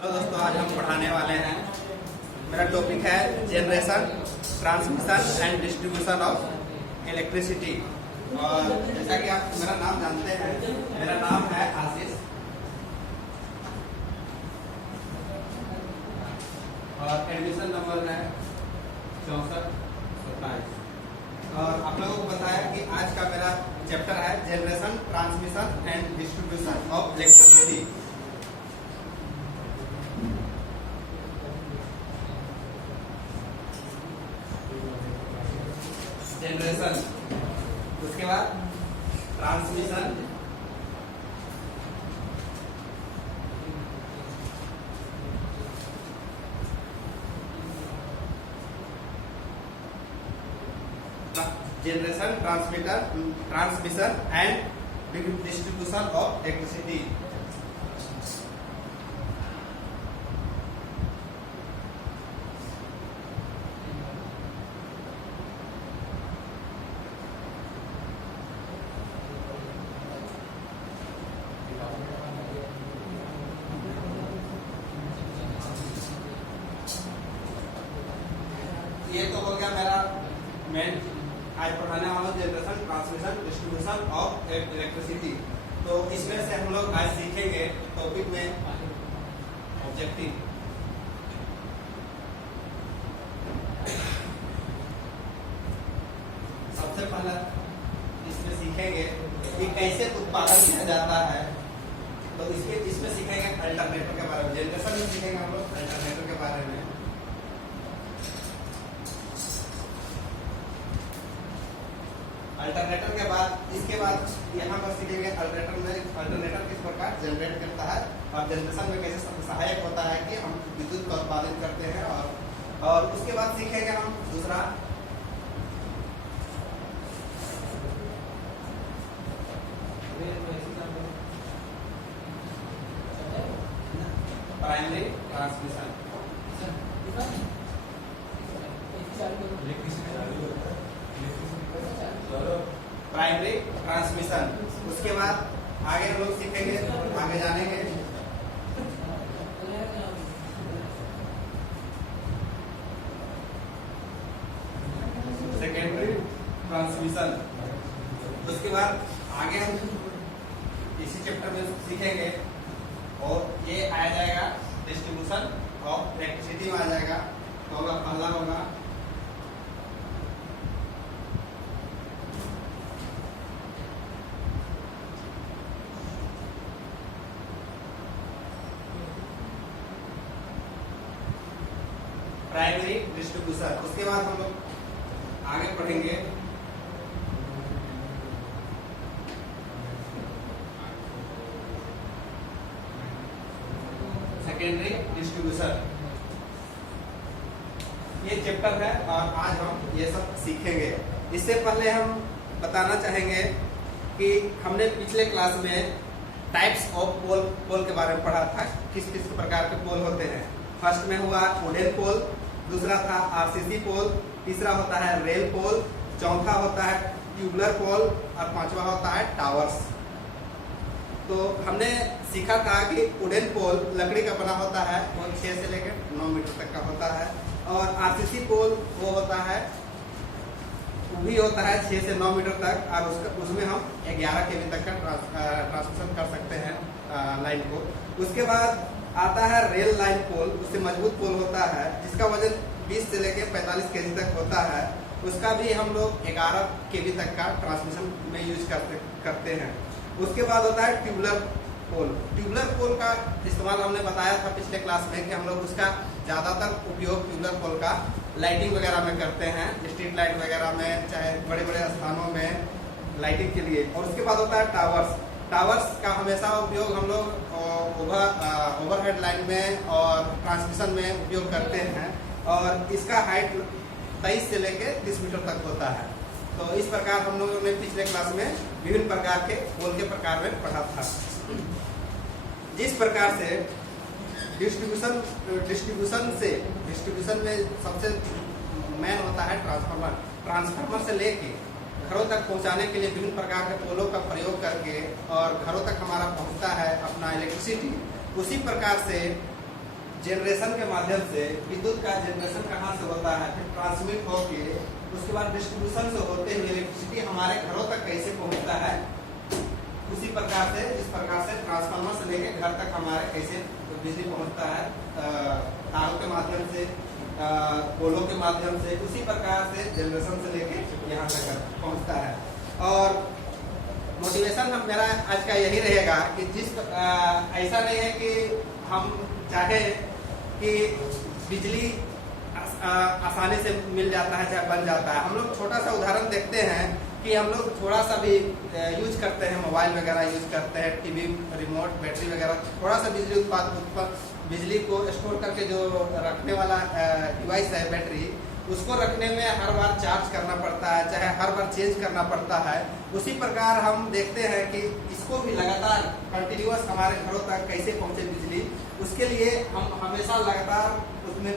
Hello दोस्तों, आज हम पढ़ाने वाले हैं। मेरा टॉपिक है generation, transmission and distribution of electricity. और जैसा कि आप मेरा नाम जानते हैं, मेरा नाम है आशीष और एडमिशन नंबर है 6427। और आप लोगों को बताया कि आज का मेरा चैप्टर है generation, transmission and distribution of electricity. Generation, उसके बाद transmission, transmission and distribution of electricity. ये तो हो गया मेरा मेन आज पढ़ाने वाला generation, transmission, distribution of electricity. तो इसमें से हम लोग आज सीखेंगे टॉपिक में ऑब्जेक्टिव। सबसे पहले इसमें सीखेंगे कि कैसे उत्पादन किया जाता है। तो इसमें सीखेंगे अल्टरनेटर के बारे में। जनरेशन में सीखेंगे हम लोग अल्टरनेटर के बारे में। अल्टरनेटर के बाद इसके बाद यहाँ पर सीखेंगे अल्टरनेटर किस प्रकार जनरेट करता है और जनरेशन में कैसे सहायक होता है कि हम विद्युत का उत्पादन करते हैं। और उसके बाद सीखेंगे हम दूसरा प्राइमरी ट्रांसमिशन, प्राइमरी ट्रांसमिशन। उसके बाद आगे हम लोग सीखेंगे, आगे जानेंगे सेकेंडरी ट्रांसमिशन। उसके बाद आगे हम इसी चैप्टर में सीखेंगे और ये आ जाएगा डिस्ट्रीब्यूशन ऑफ इलेक्ट्रिसिटी में आ जाएगा। तो होगा पहला होगा प्राइमरी डिस्ट्रीब्यूशन। उसके बाद हम लोग आगे पढ़ेंगे सेकेंडरी डिस्ट्रीब्यूशन। ये चैप्टर है और आज हम ये सब सीखेंगे। इससे पहले हम बताना चाहेंगे कि हमने पिछले क्लास में टाइप्स ऑफ पोल के बारे में पढ़ा था। किस किस प्रकार के पोल होते हैं। फर्स्ट में हुआ वुडन पोल, दूसरा था आरसीसी पोल, तीसरा होता है रेल पोल, चौथा होता है ट्यूबुलर पोल और पांचवा होता है टावर्स। तो हमने सीखा था कि वुडन पोल लकड़ी का बना होता है, वो 6 से लेकर 9 मीटर तक का होता है। और आरसीसी पोल वो होता है, वो भी होता है 6 से 9 मीटर तक। और उसमें हम 11 kV तक का ट्रांसमिशन कर सकते हैं लाइन को। उसके बाद आता है रेल लाइन पोल, उससे मजबूत पोल होता है जिसका वजन 20 से लेकर 45 kg तक होता है। उसका भी हम लोग 11 kV तक का ट्रांसमिशन में यूज करते हैं। उसके बाद होता है ट्यूबुलर पोल। ट्यूबुलर पोल का इस्तेमाल हमने बताया था पिछले क्लास में कि हम लोग उसका ज़्यादातर उपयोग ट्यूबुलर पोल का लाइटिंग वगैरह में करते हैं, स्ट्रीट लाइट वगैरह में, चाहे बड़े बड़े स्थानों में लाइटिंग के लिए। और उसके बाद होता है टावर्स। टावर्स का हमेशा उपयोग हम लोग ओवरहेड लाइन में और ट्रांसमिशन में उपयोग करते हैं। और इसका हाइट 23 से लेकर 30 मीटर तक होता है। तो इस प्रकार हम लोगों ने पिछले क्लास में विभिन्न प्रकार के पोल के प्रकार में पढ़ा था। जिस प्रकार से डिस्ट्रीब्यूशन में सबसे मेन होता है ट्रांसफार्मर। ट्रांसफार्मर से लेके घरों तक पहुंचाने के लिए विभिन्न प्रकार के पोलों का प्रयोग करके और घरों तक हमारा पहुंचता है अपना इलेक्ट्रिसिटी। उसी प्रकार से जनरेशन के माध्यम से विद्युत का जनरेशन कहाँ से होता है, फिर ट्रांसमिट होके उसके बाद डिस्ट्रीब्यूशन से होते हुए इलेक्ट्रिसिटी हमारे घरों तक कैसे पहुंचता है, उसी प्रकार से जिस प्रकार से ट्रांसफार्मर से लेके घर तक हमारे कैसे बिजली पहुंचता है, तारों के माध्यम से, पोलों के माध्यम से, उसी प्रकार से जनरेशन से लेके यहाँ तक पहुंचता है। और मोटिवेशन मेरा आज का यही रहेगा कि ऐसा नहीं है कि हम चाहे कि बिजली आसानी से मिल जाता है, चाहे बन जाता है। हम लोग छोटा सा उदाहरण देखते हैं कि हम लोग थोड़ा सा भी यूज करते हैं, मोबाइल वगैरह यूज करते हैं, टीवी रिमोट, बैटरी वगैरह, थोड़ा सा बिजली को स्टोर करके जो रखने वाला डिवाइस है बैटरी, उसको रखने में हर बार चार्ज करना पड़ता है, चाहे हर बार चेंज करना पड़ता है। उसी प्रकार हम देखते हैं कि इसको भी लगातार कंटिन्यूअस हमारे घरों तक कैसे पहुंचे बिजली, उसके लिए हम हमेशा लगातार उसमें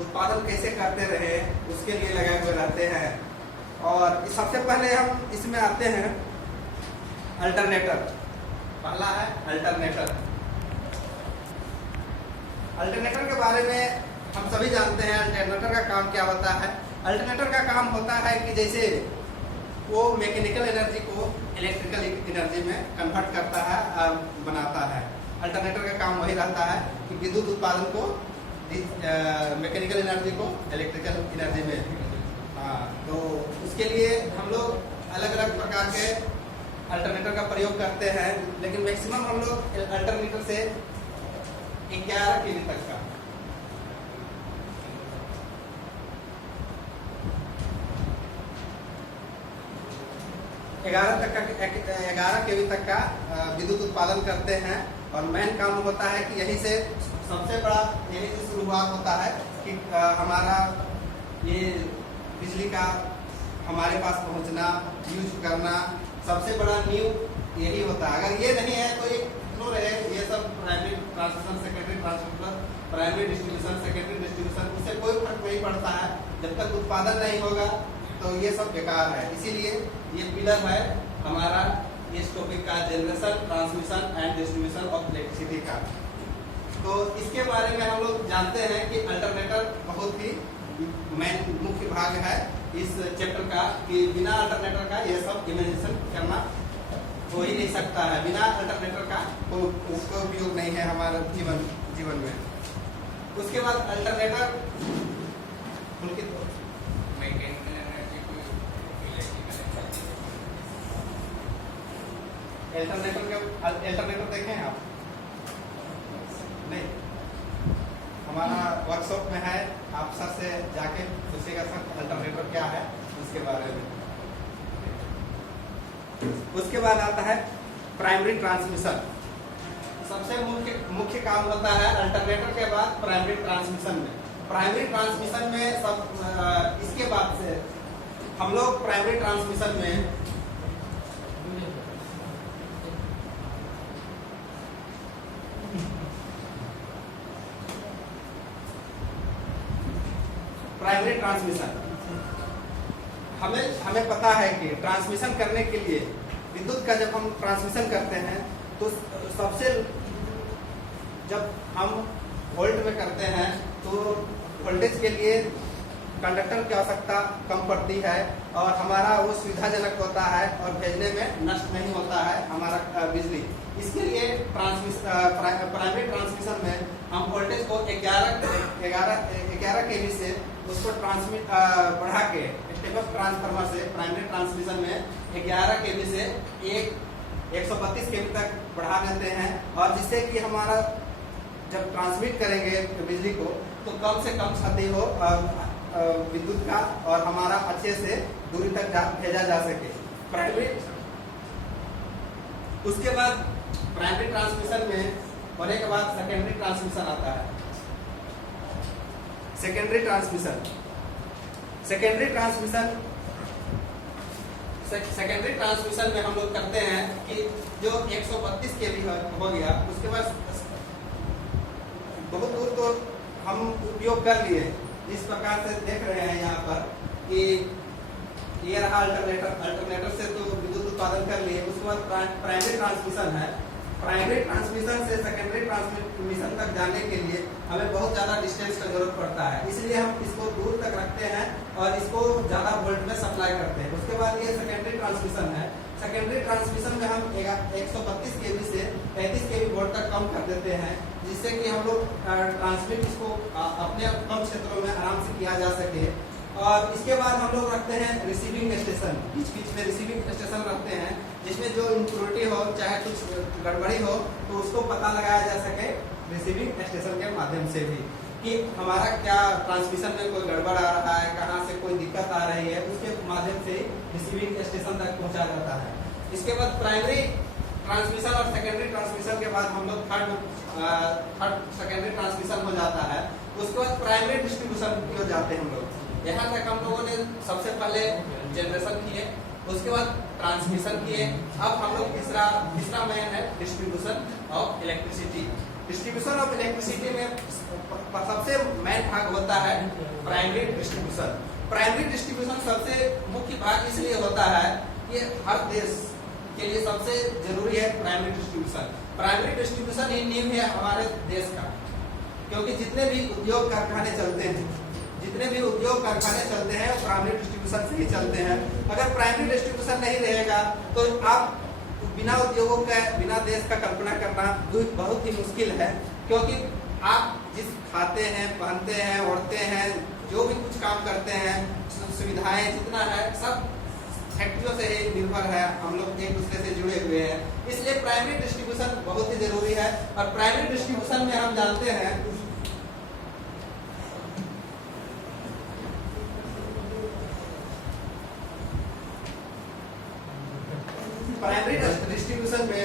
उत्पादन कैसे करते रहे, उसके लिए लगे हुए रहते हैं। और सबसे पहले हम इसमें आते हैं अल्टरनेटर। पहला है अल्टरनेटर। अल्टरनेटर के बारे में हम सभी जानते हैं अल्टरनेटर का काम क्या होता है। अल्टरनेटर का काम होता है कि जैसे वो मैकेनिकल एनर्जी को इलेक्ट्रिकल एनर्जी में कन्वर्ट करता है, बनाता है। अल्टरनेटर का काम वही रहता है कि विद्युत उत्पादन को मैकेनिकल एनर्जी को इलेक्ट्रिकल एनर्जी में, तो उसके लिए हम लोग अलग अलग प्रकार के अल्टरनेटर का प्रयोग करते हैं, लेकिन मैक्सिमम हम लोग अल्टरनेटर से 11 kV तक का 11 kV तक का विद्युत उत्पादन करते हैं। और मेन काम होता है कि यहीं से सबसे बड़ा यहीं से शुरुआत होता है कि हमारा ये बिजली का हमारे पास पहुंचना, यूज करना, सबसे बड़ा न्यू यही होता है। अगर ये नहीं है तो ये क्यों रहे, ये सब primary transmission, secondary transmission, primary distribution, secondary distribution, उससे कोई फर्क नहीं पड़ता है। जब तक उत्पादन नहीं होगा तो ये सब बेकार है। इसीलिए ये पिलर है हमारा इस टॉपिक का, generation, transmission and distribution of electricity का। तो इसके बारे में हम लोग जानते हैं कि अल्टरनेटर बहुत ही मेन मुख्य भाग है इस चैप्टर का, कि बिना अल्टरनेटर का ये सब इमेजिनेशन करना हो ही नहीं सकता है। बिना अल्टरनेटर का कोई उपयोग नहीं है हमारे जीवन में। उसके बाद अल्टरनेटर उनकी अल्टरनेटर देखें आप नहीं, हमारा वर्कशॉप में है, आप सर से जाके पूछिएगा सर अल्टरनेटर क्या है उसके बारे में। उसके बाद आता है प्राइमरी ट्रांसमिशन। सबसे मुख्य काम होता है अल्टरनेटर के बाद प्राइमरी ट्रांसमिशन में। प्राइमरी ट्रांसमिशन में सब इसके बाद से हम लोग प्राइमरी ट्रांसमिशन में प्राइमरी ट्रांसमिशन हमें पता है कि ट्रांसमिशन करने के लिए विद्युत का जब हम ट्रांसमिशन करते हैं तो सबसे जब हम वोल्ट में करते हैं तो वोल्टेज के लिए कंडक्टर की आवश्यकता कम पड़ती है और हमारा वो सुविधाजनक होता है और भेजने में नष्ट नहीं होता है हमारा बिजली। इसके लिए प्राइमरी ट्रांसमिशन में हम वोल्टेज को 11 kV से उसको ट्रांसमिट बढ़ा के स्टेप अप ट्रांसफार्मर से प्राइमरी ट्रांसमिशन में 11 kV से 132 kV तक बढ़ा देते हैं, और जिससे कि हमारा जब ट्रांसमिट करेंगे बिजली को तो कम से कम क्षति हो विद्युत का और हमारा अच्छे से दूरी तक भेजा जा सके। प्राइमरी उसके बाद प्राइमरी ट्रांसमिशन में होने के बाद सेकेंडरी ट्रांसमिशन आता है। सेकेंडरी ट्रांसमिशन में हम लोग करते हैं कि जो 132 kV हो गया, उसके बाद बहुत दूर तो हम उपयोग कर लिए, जिस प्रकार से देख रहे हैं यहाँ पर कि ये रहा अल्टरनेटर से तो विद्युत उत्पादन कर लिए। उसके बाद प्राइमरी ट्रांसमिशन है, प्राइमरी ट्रांसमिशन से सेकेंडरी ट्रांसमिशन तक जाने के लिए हमें बहुत ज्यादा डिस्टेंस का जरूरत पड़ता है, इसलिए हम इसको दूर तक रखते हैं और इसको ज्यादा वोल्ट में सप्लाई करते हैं। उसके बाद ये सेकेंडरी ट्रांसमिशन है। सेकेंडरी ट्रांसमिशन में हम 132 kV से 35 kV वोल्ट तक कम कर देते हैं, जिससे कि हम लोग ट्रांसमिट इसको अपने कम क्षेत्रों में आराम से किया जा सके। और इसके बाद हम लोग रखते हैं रिसीविंग स्टेशन। बीच बीच में रिसीविंग स्टेशन रखते हैं, जिसमें जो इम्प्योरिटी हो, चाहे कुछ गड़बड़ी हो, तो उसको पता लगाया जा सके रिसीविंग स्टेशन के माध्यम से भी, कि हमारा क्या ट्रांसमिशन में कोई गड़बड़ आ रहा है, कहाँ से कोई दिक्कत आ रही है, उसके माध्यम से रिसीविंग स्टेशन तक पहुंचा जाता है। इसके बाद प्राइमरी ट्रांसमिशन और सेकेंडरी ट्रांसमिशन के बाद हम लोग थर्ड सेकेंडरी ट्रांसमिशन हो जाता है। उसके बाद प्राइमरी डिस्ट्रीब्यूशन की ओर जाते हैं हम लोग। यहाँ तक हम लोगों ने सबसे पहले जनरेशन किए, उसके बाद ट्रांसमिशन किए। अब हम लोग तीसरा मेन है distribution of electricity. Distribution of electricity में सबसे मेन भाग होता है प्राइमरी डिस्ट्रीब्यूशन। प्राइमरी डिस्ट्रीब्यूशन सबसे मुख्य भाग इसलिए होता है कि हर देश के लिए सबसे जरूरी है प्राइमरी डिस्ट्रीब्यूशन। प्राइमरी डिस्ट्रीब्यूशन ही नींव है हमारे देश का, क्योंकि जितने भी उद्योग कारखाने चलते हैं प्राइमरी डिस्ट्रीब्यूशन से ही चलते हैं। अगर प्राइमरी डिस्ट्रीब्यूशन नहीं रहेगा तो आप बिना उद्योगों का, बिना देश का कल्पना करना बहुत ही मुश्किल है, क्योंकि आप जिस खाते हैं, पहनते हैं, ओढ़ते हैं, जो भी कुछ काम करते हैं, सुविधाएं जितना है सब फैक्ट्रियों से ही निर्भर है। हम लोग एक दूसरे से जुड़े हुए हैं, इसलिए प्राइमरी डिस्ट्रीब्यूशन बहुत ही जरूरी है। और प्राइमरी डिस्ट्रीब्यूशन में हम जानते हैं प्राइमरी डिस्ट्रीब्यूशन में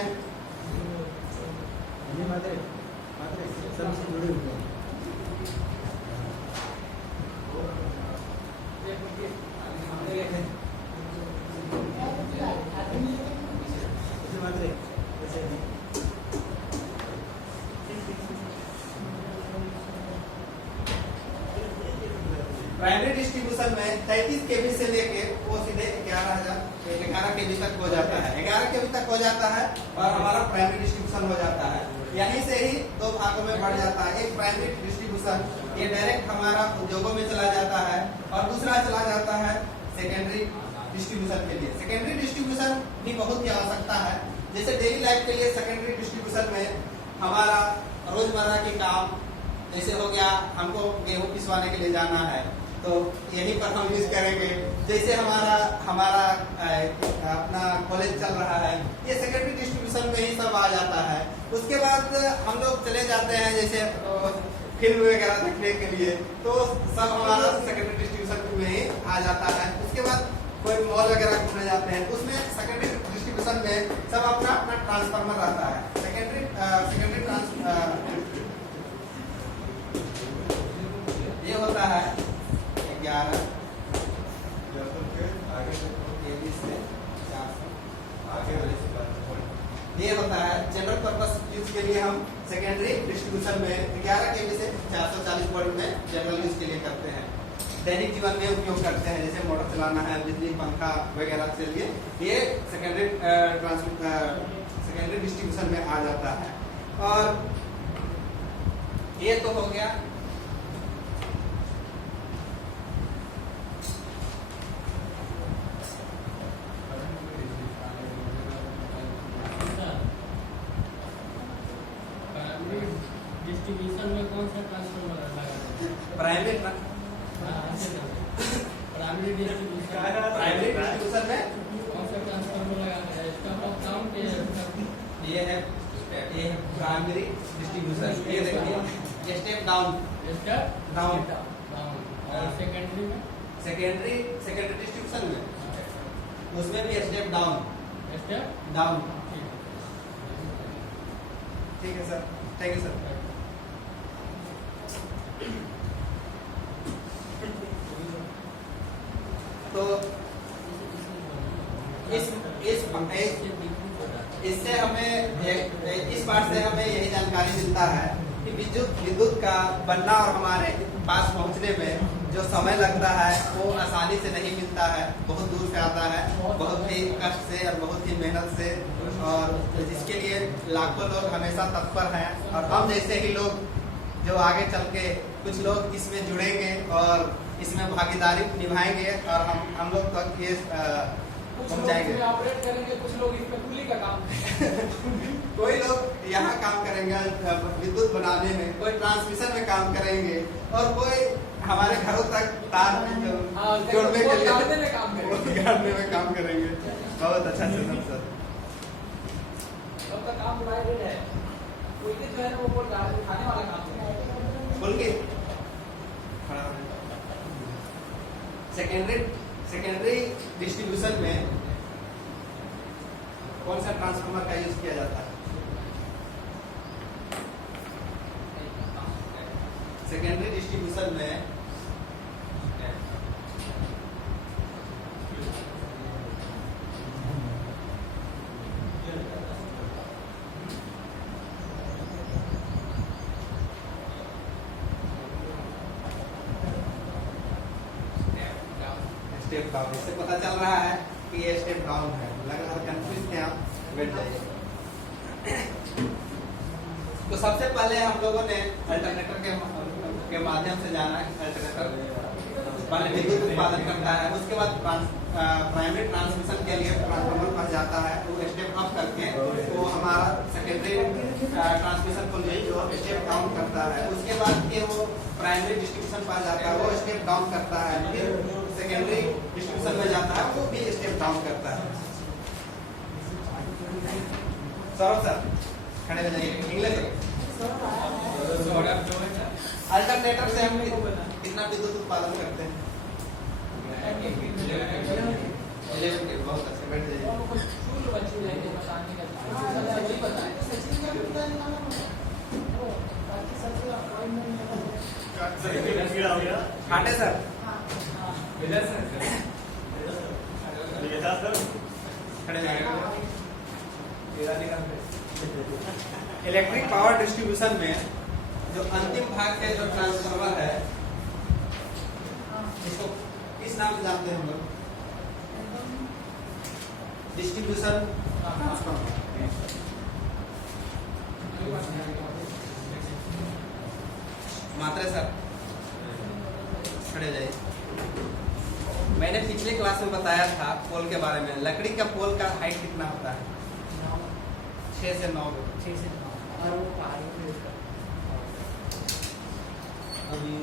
प्राइमरी डिस्ट्रीब्यूशन में 33 kV से लेके वो सीधे 11 kV तक हो जाता है। 11 kV तक हो जाता है और हमारा प्राइमरी डिस्ट्रीब्यूशन हो जाता है। यहीं से ही दो भागों में बढ़ जाता है। एक प्राइमरी डिस्ट्रीब्यूशन ये डायरेक्ट हमारा उद्योगों में चला जाता है और दूसरा चला जाता है सेकेंडरी डिस्ट्रीब्यूशन के लिए। सेकेंडरी डिस्ट्रीब्यूशन भी बहुत की आवश्यकता है। जैसे डेली लाइफ के लिए सेकेंडरी डिस्ट्रीब्यूशन में हमारा रोजमर्रा के काम, जैसे हो गया हमको गेहूं पिसवाने के लिए जाना है तो यहीं पर हम यूज करेंगे। जैसे हमारा अपना कॉलेज चल रहा है, ये सेकेंडरी डिस्ट्रीब्यूशन में ही सब आ जाता है। उसके बाद हम लोग चले जाते हैं जैसे फिल्म वगैरह देखने के लिए, तो सब हमारा सेकेंडरी डिस्ट्रीब्यूशन में ही आ जाता है। उसके बाद कोई मॉल वगैरह घूमने जाते हैं, उसमें सेकेंडरी डिस्ट्रीब्यूशन में सब अपना ट्रांसफार्मर रहता है। सेकेंडरी ये होता है 11 ये होता है जनरल पर्पस यूज के लिए। हम सेकेंडरी डिस्ट्रीब्यूशन में 11 kV से 440 वोल्ट में जनरल यूज के लिए करते हैं, दैनिक जीवन में उपयोग करते हैं। जैसे मोटर चलाना है, बिजली, पंखा वगैरह के लिए ये सेकेंडरी डिस्ट्रीब्यूशन में आ जाता है। और ये तो हो गया डिस्ट्रीब्यूशन में कौन सा ट्रांसफार्मर लगा है? प्राइमरी डिस्ट्रीब्यूशन में कौन सा ट्रांसफार्मर लगा है? इसका काम क्या है? ये है प्राइमरी डिस्ट्रीब्यूशन। ये देखिए, ये स्टेप डाउन और सेकेंडरी में सेकेंडरी डिस्ट्रीब्यूशन में उसमें भी स्टेप डाउन। ठीक है सर, थैंक यू सर। तो इससे हमें इस बात से हमें यही जानकारी मिलता है कि विद्युत का बनना और हमारे पास पहुंचने में जो समय लगता है वो आसानी से नहीं मिलता है, बहुत दूर से आता है, बहुत ही कष्ट से और बहुत ही मेहनत से, और जिसके लिए लाखों लोग हमेशा तत्पर हैं। और हम जैसे ही लोग जो आगे चल के कुछ लोग इसमें जुड़ेंगे और इसमें भागीदारी निभाएंगे और हम लोग तक ये पहुँचाएंगे। ऑपरेट करेंगे, कुछ लोग इसमें कुली का काम कोई लोग यहाँ काम करेंगे विद्युत बनाने में, कोई ट्रांसमिशन में काम करेंगे, और कोई हमारे घरों तक तार जोड़ने के लिए गाड़ने में काम करेंगे। गाड़ने में काम करेंगे। बहुत अच्छा सिस्टम सर। सबका काम डिवाइडेड है, कोई के जो है वो बोल रहा है खाने वाला काम है। बोल के सेकेंडरी डिस्ट्रीब्यूशन में कौन सा ट्रांसफार्मर का यूज किया जाता है? सेकेंडरी डिस्ट्रीब्यूशन में स्टेप डाउन, इससे पता चल रहा है कि ये स्टेप डाउन है। लग रहा है कंफ्यूज थे आप, बैठ जाइए। तो सबसे पहले हम लोगों ने अल्टरनेटर के माध्यम से जाना है। अल्टरनेटर पहले विद्युत उत्पादन करता है, उसके बाद प्राइमरी ट्रांसमिशन के लिए ट्रांसफार्मर पर जाता है, वो स्टेप अप करके वो हमारा सेकेंडरी ट्रांसमिशन को जो स्टेप डाउन करता है। उसके बाद फिर वो प्राइमरी डिस्ट्रीब्यूशन पर जाता है, वो स्टेप डाउन करता है। फिर सेकेंडरी डिस्ट्रीब्यूशन में जाता है, वो भी स्टेप डाउन करता है। सौरभ सर खड़े हो जाइए। इंग्लिश अल्टरनेटर से हम कितना विद्युत उत्पादन करते हैं? 11 के। बहुत अच्छे, बैठ जाइए। खाटे सर खड़े जाइए। इलेक्ट्रिक पावर डिस्ट्रीब्यूशन में जो अंतिम भाग के जो ट्रांसफार्मर है, इसको किस नाम से जानते हैं हम लोग? Distribution transformer. मात्रे सर खड़े जाइए। मैंने पिछले क्लास में बताया था पोल के बारे में। लकड़ी का पोल का हाइट कितना होता है? 6 से 9। और वो पहाड़ों पे उसका अभी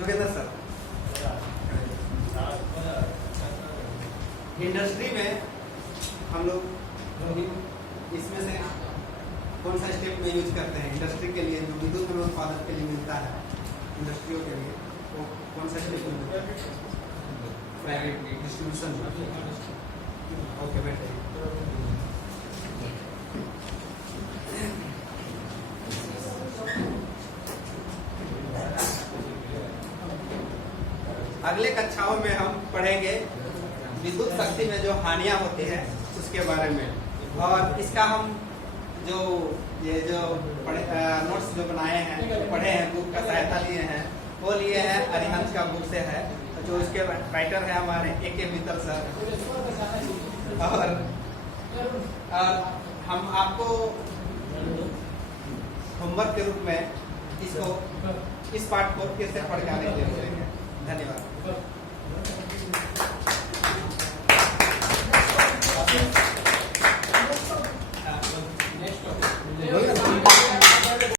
योगेंद्र सर, इंडस्ट्री में हम लोग इसमें से कौन सा स्टेप में यूज करते हैं? इंडस्ट्री के लिए जो विद्युत उत्पादन के लिए मिलता है इंडस्ट्रियों के लिए, वो कौन सा स्टेप में मिलता है? Private distribution. ओके बेटे। अगले कक्षाओं में हम पढ़ेंगे विद्युत शक्ति में जो हानियां होती हैं उसके बारे में, और इसका हम जो ये जो नोट्स जो बनाए हैं, पढ़े हैं, बुक का सहायता लिए हैं, वो लिए हैं अरिहंत का बुक से है, जो इसके राइटर है हमारे A.K. मित्तल सर। और हम आपको होमवर्क के रूप में इसको इस पार्ट को फिर से पढ़ के आने के लिए बोलेंगे। धन्यवाद।